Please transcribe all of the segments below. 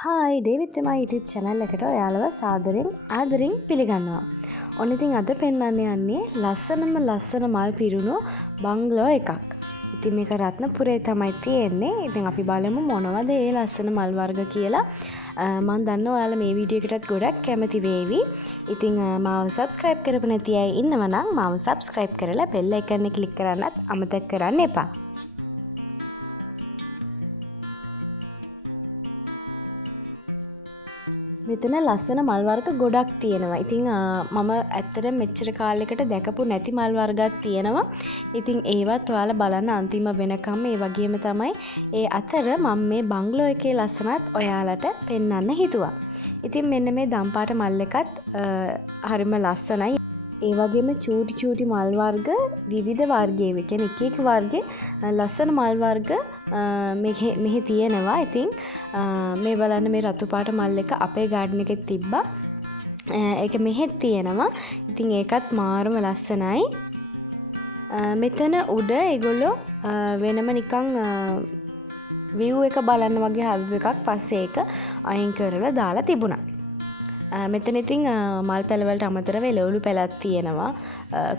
Hi ඩේවිත් එමා YouTube channel එකට ඔයාලව ආදරෙන් පිළිගන්නවා. ඔන්න ඉතින් අද පෙන්වන්න යන්නේ ලස්සන මල් පිරුණු බංගලෝ එකක්. ඉතින් මේක රත්නපුරේ තමයි තියෙන්නේ. ඉතින් අපි බලමු මොනවද මේ ලස්සන මල් වර්ග කියලා. මම දන්නවා ඔයාලා මේ වීඩියෝ එකටත් ගොඩක් කැමති වේවි. ඉතින් මාව subscribe කරපු නැති අය ඉන්නවා නම් මාව subscribe කරලා bell icon එක click කරන්නත් අමතක කරන්න එපා. මෙතන ලස්සන මල් වර්ග ගොඩක් තියෙනවා. ඉතින් මම ඇත්තට මෙච්චර කාලයකට දැකපු නැති මල් වර්ගයක් තියෙනවා. ඉතින් ඒවත් ඔයාලා බලන්න අන්තිම වෙනකම් ඒ වගේම තමයි. ඒ අතර මම මේ බංගලෝ එකේ ලස්සනත් ඔයාලට පෙන්වන්න හිතුවා. ඉතින් මෙන්න මේ දම්පාට මල් එකත් හරිම ලස්සනයි. ඒ වගේම චූටි මල් වර්ග විවිධ වර්ගයේ කියන්නේ එක වර්ගයේ ලස්සන මල් වර්ග මෙහි තියෙනවා. ඉතින් මේ බලන්න මේ රතු පාට මල් එක අපේ ගාඩන් එකේ තිබ්බා. ඒක මෙහෙත් තියෙනවා. ඉතින් ඒකත් මාරම ලස්සනයි. මෙතන උඩ ඒගොල්ලෝ වෙනම නිකන් view එක බලන්න වගේ හදපු එකක් පස්සේ ඒක අයින් කරලා දාලා තිබුණා. මෙතන ඉතින් මල් පැල වලට අමතරව එළවලු පැලක් තියෙනවා.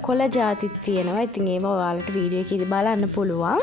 කොළ ජාතිත් තියෙනවා. ඉතින් ඒවා ඔයාලට වීඩියෝ එකේදී බලන්න පුළුවන්.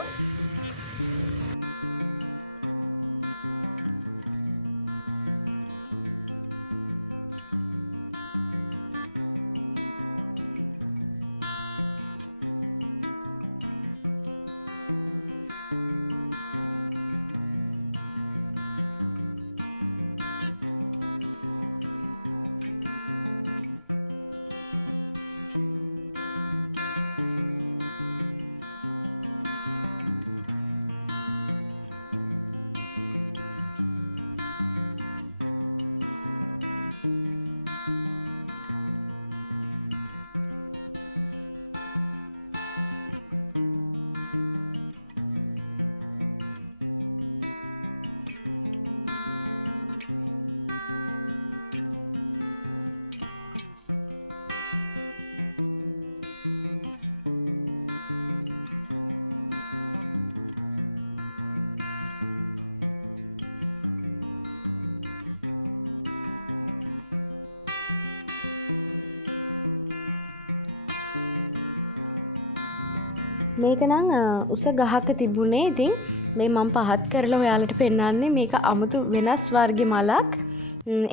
මේක නම් උස ගහක තිබුණේ. ඉතින් මේ මම පහත් කරලා ඔයාලට පෙන්වන්නේ මේක අමුතු වෙනස් වර්ගයේ මලක්.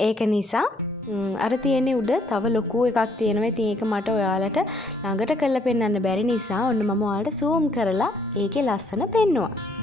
ඒක නිසා අර තියෙන්නේ උඩ තව ලොකු එකක් තියෙනවා. ඉතින් ඒක මට ඔයාලට ළඟට කරලා පෙන්වන්න බැරි නිසා ඔන්න මම ඔයාලට zoom කරලා ඒකේ ලස්සන පෙන්නුවා.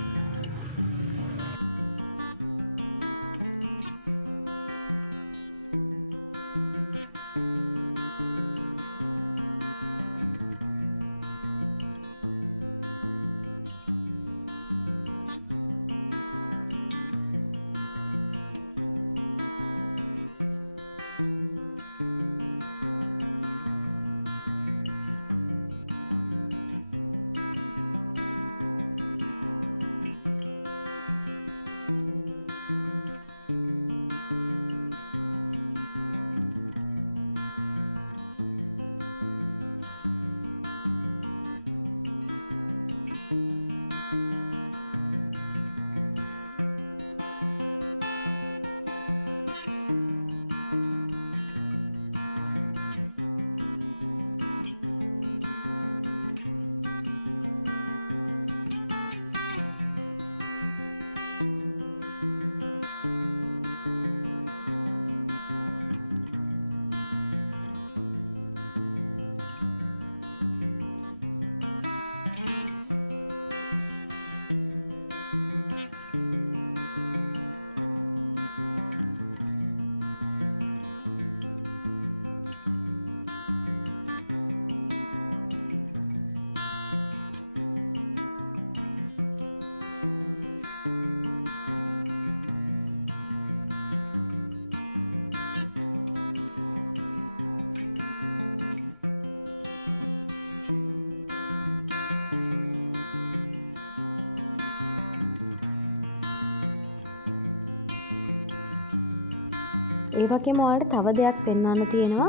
ඒ වගේම ඔයාලට තව දෙයක් පෙන්වන්න තියෙනවා.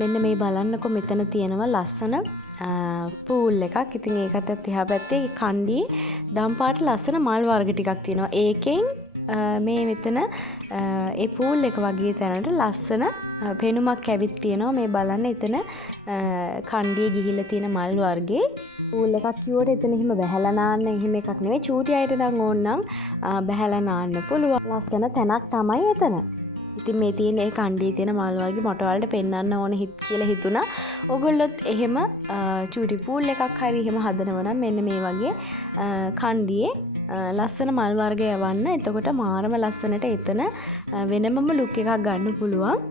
මෙන්න මේ බලන්නකො මෙතන තියෙනවා ලස්සන පූල් එකක්. ඉතින් ඒකත් එහා පැත්තේ කණ්ඩියේ දම් පාට ලස්සන මල් වර්ග ටිකක් තියෙනවා. ඒකෙන් මේ මෙතන ඒ පූල් එක වගේ තැනට ලස්සන පෙනුමක් ඇවිත් තියෙනවා. මේ බලන්න එතන කණ්ඩියේ ගිහිල්ලා තියෙන මල් වර්ගේ පූල් එකක් කිව්වට එතන එහෙම බැහැලා නාන්න එහෙම එකක් නෙවෙයි. චූටි අයට නම් ඕනනම් බැහැලා නාන්න පුළුවන්. ලස්සන තැනක් තමයි එතන. ඉතින් මේ තියෙන ඒ කණ්ඩියේ තියෙන මල් වර්ගේ මොට වලට පෙන්වන්න ඕන කියලා හිතුණා. ඔයගොල්ලොත් එහෙම චූටි පූල් එකක් හරි එහෙම හදනවා නම් මෙන්න මේ වගේ කණ්ඩියේ ලස්සන මල් වර්ග යවන්න. එතකොට මාරම ලස්සනට එතන වෙනමම ලුක් එකක් ගන්න පුළුවන්.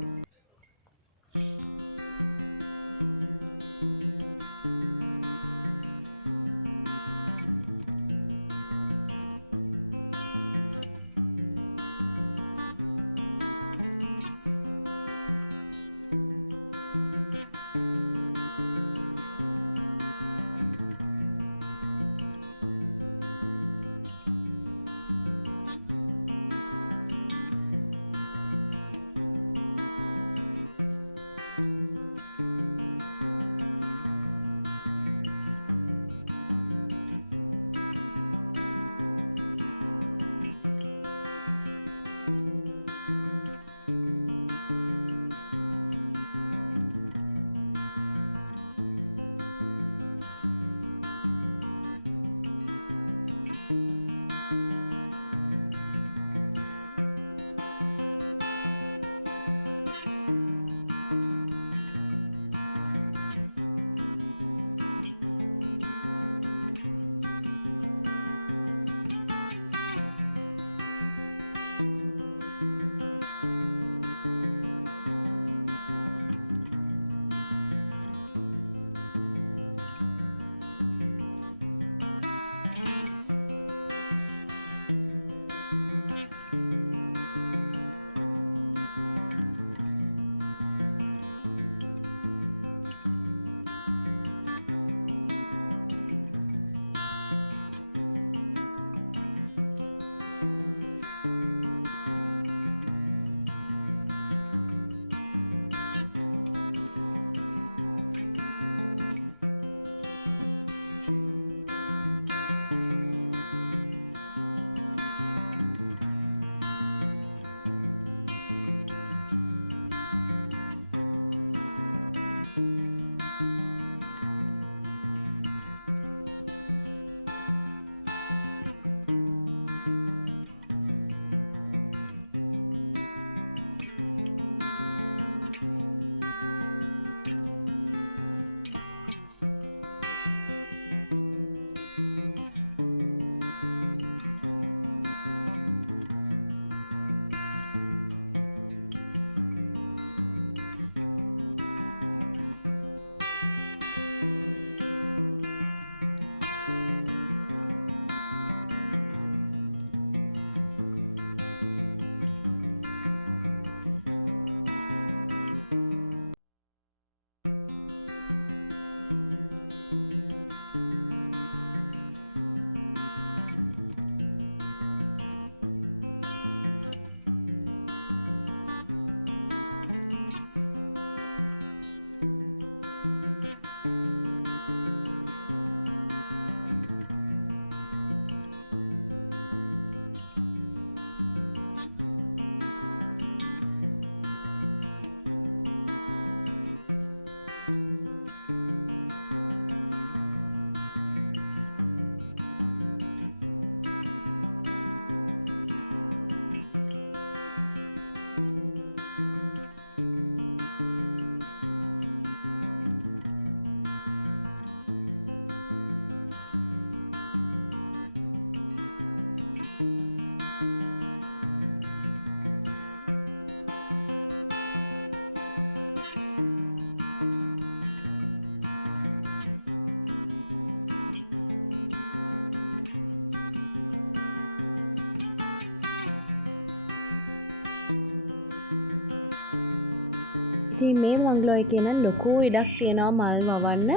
ඉතින් මේ බංගලෝ එකේ නම් ලොකු ඉඩක් තියෙනවා මල් වවන්න.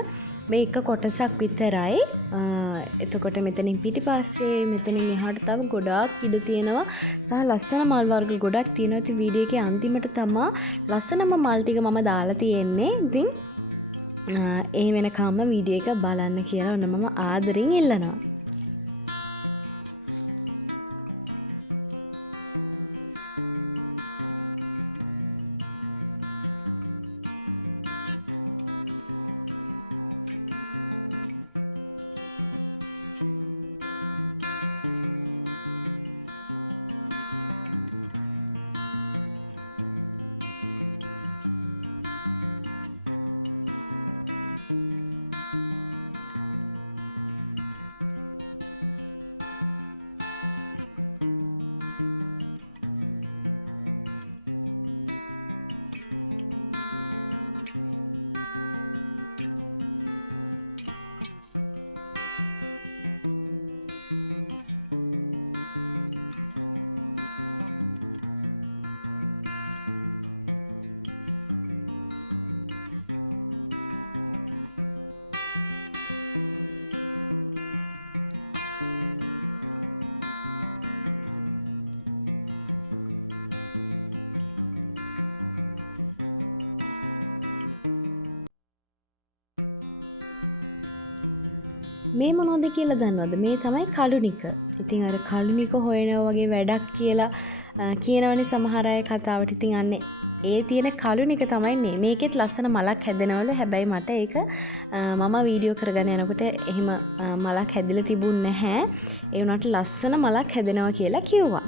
මේ එක කොටසක් විතරයි. එතකොට මෙතනින් පිටිපස්සේ මෙතනින් එහාට තව ගොඩාක් ඉඩ තියෙනවා. සහ ලස්සන මල් වර්ග ගොඩක් තියෙනවා. ඉතින් වීඩියෝ එකේ අන්තිමට තමයි ලස්සනම මල් ටික මම දාලා තියෙන්නේ. ඉතින් ඒ වෙනකම්ම වීඩියෝ එක බලන්න කියලා ඔන්න මම ආදරෙන් ඉල්ලනවා. මේ මොනවද කියලා දන්නවද? මේ තමයි කළුනික. ඉතින් අර කළුනික හොයනවා වගේ වැඩක් කියලා කියනවනේ සමහර අය කතාවට. ඉතින් අන්නේ ඒ තියෙන කළුනික තමයි මේ. මේකෙත් ලස්සන මලක් හැදෙනවලු. හැබැයි මට ඒක මම වීඩියෝ කරගෙන යනකොට එහෙම මලක් හැදිලා තිබුණ නැහැ. ඒ වුණාට ලස්සන මලක් හැදෙනවා කියලා කිව්වා.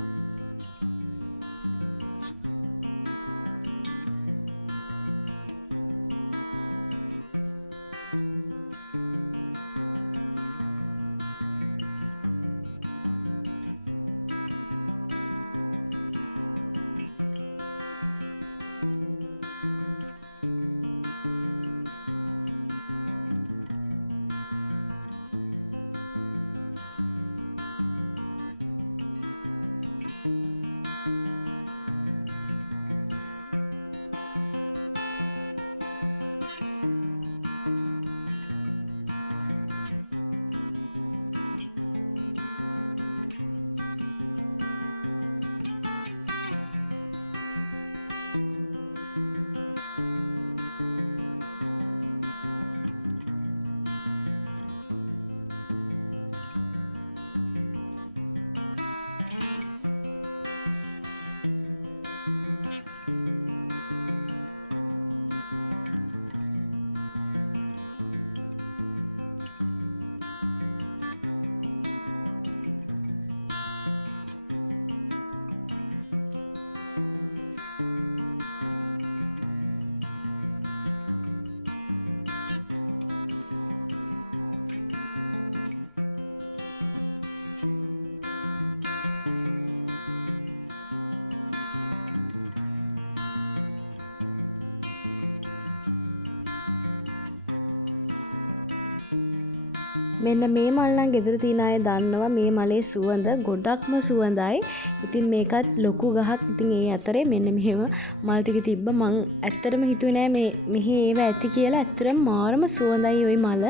මෙන්න මේ මල් නම් ගෙදර තියෙන අය දන්නවා මේ මලේ සුවඳ ගොඩක්ම සුවඳයි. ඉතින් මේකත් ලොකු ගහක්. ඉතින් ඒ අතරේ මෙන්න මෙහෙම මල් ටික තිබ්බ. මං ඇත්තටම හිතුවේ නෑ මේ මෙහි ඒව ඇති කියලා. ඇත්තටම මාරම සුවඳයි ওই මල.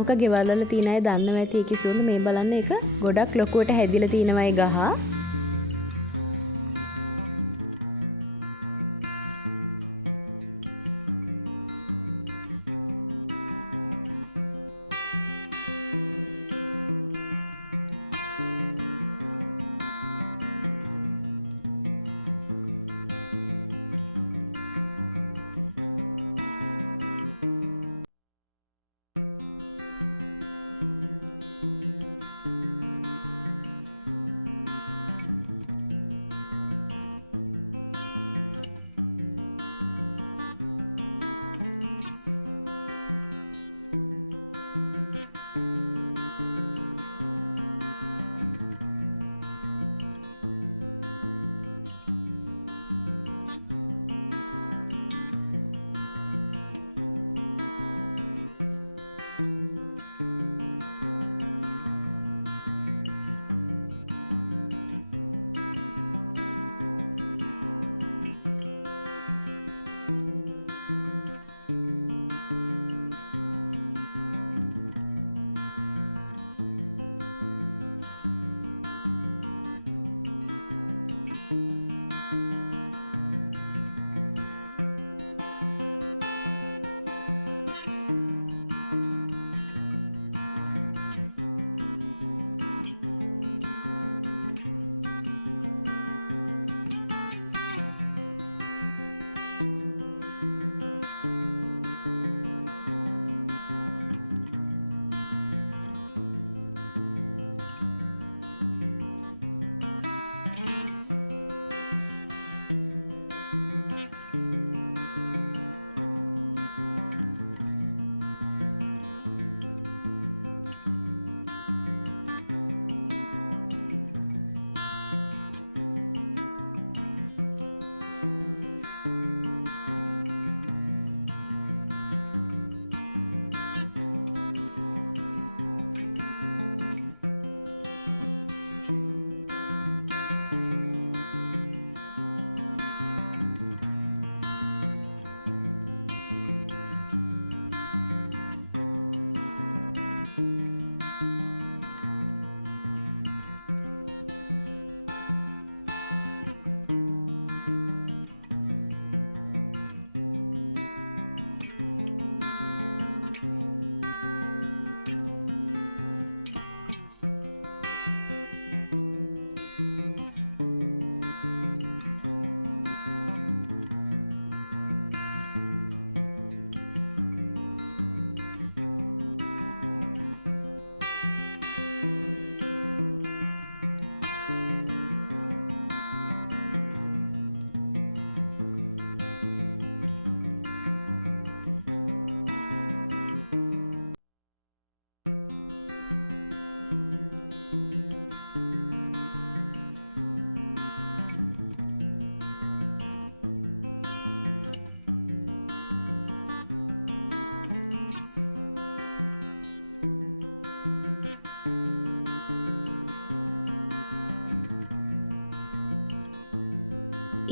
ඕක ගෙවල් වල තියෙන අය දන්නවා ඇති ඒකේ සුවඳ. මේ බලන්න ඒක ගොඩක් ලොකුවට හැදිලා තියෙනවා ඒ ගහ.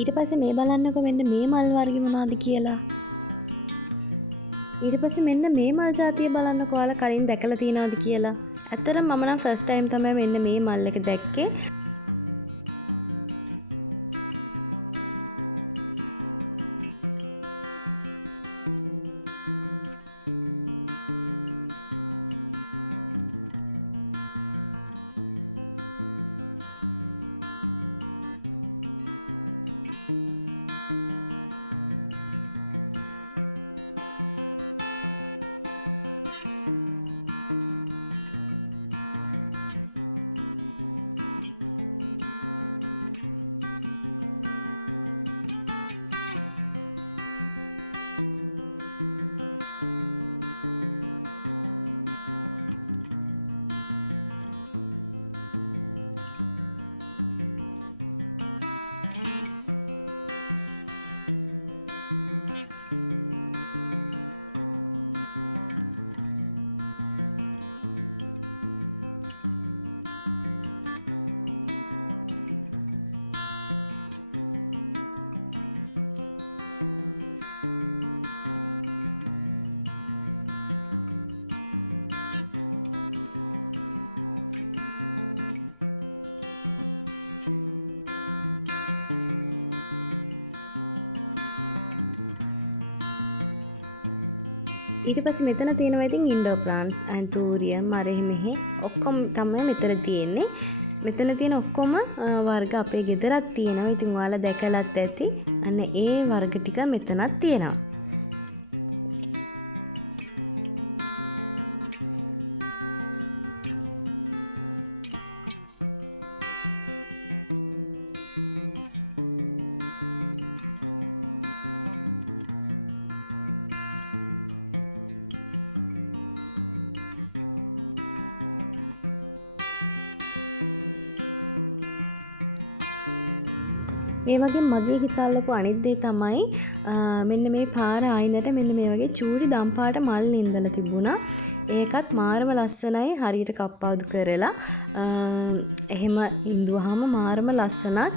ඊට පස්සේ මේ බලන්නකො මෙන්න මේ මල් වර්ගෙ මොනවද කියලා. ඊට පස්සේ මෙන්න මේ මල් ජාතිය බලන්නකො ඔයාලා කලින් දැකලා තියෙනවද කියලා. ඇත්තටම මම නම් ෆස්ට් ටයිම් තමයි මෙන්න මේ මල් එක දැක්කේ. ඊට පස්සේ මෙතන තියෙනවා ඉතින් ඉන්ඩෝර් ප්ලාන්ට්ස්, ඇන්තූරියම්, මරෙහිමෙහි ඔක්කොම තමයි මෙතන තියෙන්නේ. මෙතන තියෙන ඔක්කොම වර්ග අපේ ගෙදරත් තියෙනවා. ඉතින් ඔයාලා දැකලත් ඇති. අන්න ඒ වර්ග ටික මෙතනත් තියෙනවා. ඒ වගේ මගේ හිතල්ලපු අනිත් දේ තමයි මෙන්න මේ පාර ආයිනට මෙන්න මේ වගේ චූටි දම්පාට මල් නින්දලා තිබුණා. ඒකත් මාරම ලස්සනයි හරියට කප්පාදු කරලා. එහෙම ඉඳුවාම මාරම ලස්සනක්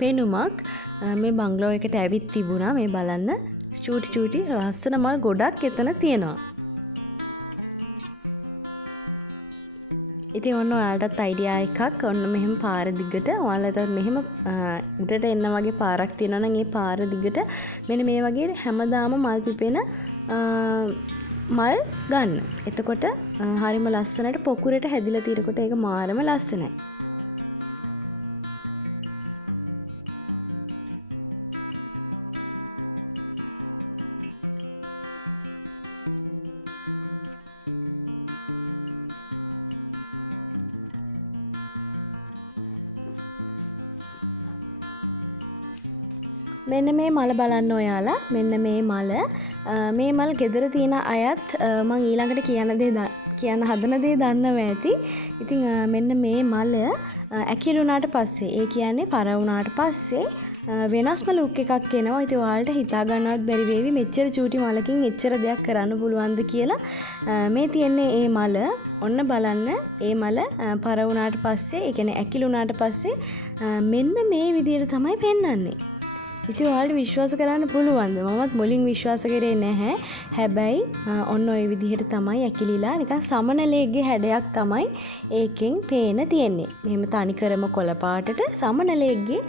පෙනුමක් මේ බංගලෝ එකට ඇවිත් තිබුණා. මේ බලන්න චූටි ලස්සන මල් ගොඩක් එතන තියෙනවා. ඉතින් ඔන්න ඔයාලටත් අයිඩියා එකක්. ඔන්න මෙහෙම පාර දිගට ඔයාලට මෙහෙම උඩට එන්න වගේ පාරක් තියෙනවා නම් ඒ පාර දිගට මෙන්න මේ වගේ හැමදාම මල් පිපෙන මල් ගන්න. එතකොට හරිම ලස්සනට පොකුරට හැදිලා තියෙනකොට ඒක මාරම ලස්සනයි. මෙන්න මේ මල බලන්න ඔයාලා. මෙන්න මේ මල් ගෙදර තියෙන අයත් මම ඊළඟට කියන්න හදන දේ දන්නව ඇති. ඉතින් මෙන්න මේ මල ඇකිලුණාට පස්සේ, ඒ කියන්නේ පර වුණාට පස්සේ වෙනස්ම ලුක් එකක් එනවා. ඉතින් ඔයාලට හිතා ගන්නවත් බැරි වේවි මෙච්චර චූටි මලකින් එච්චර දෙයක් කරන්න පුළුවන්ද කියලා. මේ තියෙන්නේ ඒ මල. ඔන්න බලන්න ඒ මල පර වුණාට පස්සේ, ඒ කියන්නේ ඇකිලුණාට පස්සේ මෙන්න මේ විදිහට තමයි පෙන්වන්නේ. ඉතින් ඔයාලට විශ්වාස කරන්න පුළුවන්ද? මමත් මුලින් විශ්වාස කරේ නැහැ. හැබැයි ඔන්න ඔය විදිහට තමයි ඇකිලිලා නිකන් සමනලයේගේ හැඩයක් තමයි ඒකෙන් පේන තියෙන්නේ. මෙහෙම තනිකරම කොළ පාටට සමනලයේගේ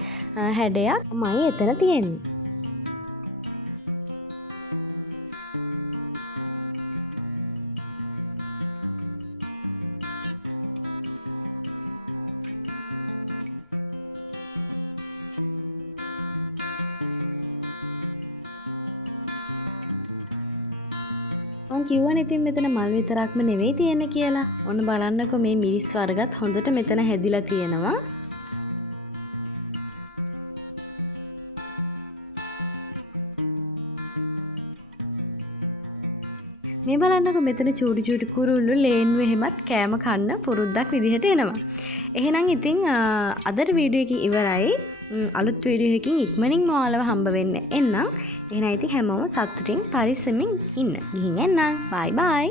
හැඩයක් තමයි එතන තියෙන්නේ. කිව්වනේ ඉතින් මෙතන මල් විතරක්ම නෙවෙයි තියෙන්නේ කියලා. ඔන්න බලන්නකෝ මේ මිරිස් වර්ගත් හොඳට මෙතන හැදිලා තියෙනවා. මේ බලන්නකෝ මෙතන චූටි කුරුල්ලු ලේන්ව එහෙමත් කෑම කන්න පුරුද්දක් විදිහට එනවා. එහෙනම් ඉතින් අදට වීඩියෝ එක ඉවරයි. අලුත් වීඩියෝ එකකින් ඉක්මනින් ඔයාලව හම්බ වෙන්න එන්නම්. එහෙනම් ඉතින් හැමෝම සතුටින් පරිස්සමින් ඉන්න. ගිහින් එන්නම්. බයි බයි.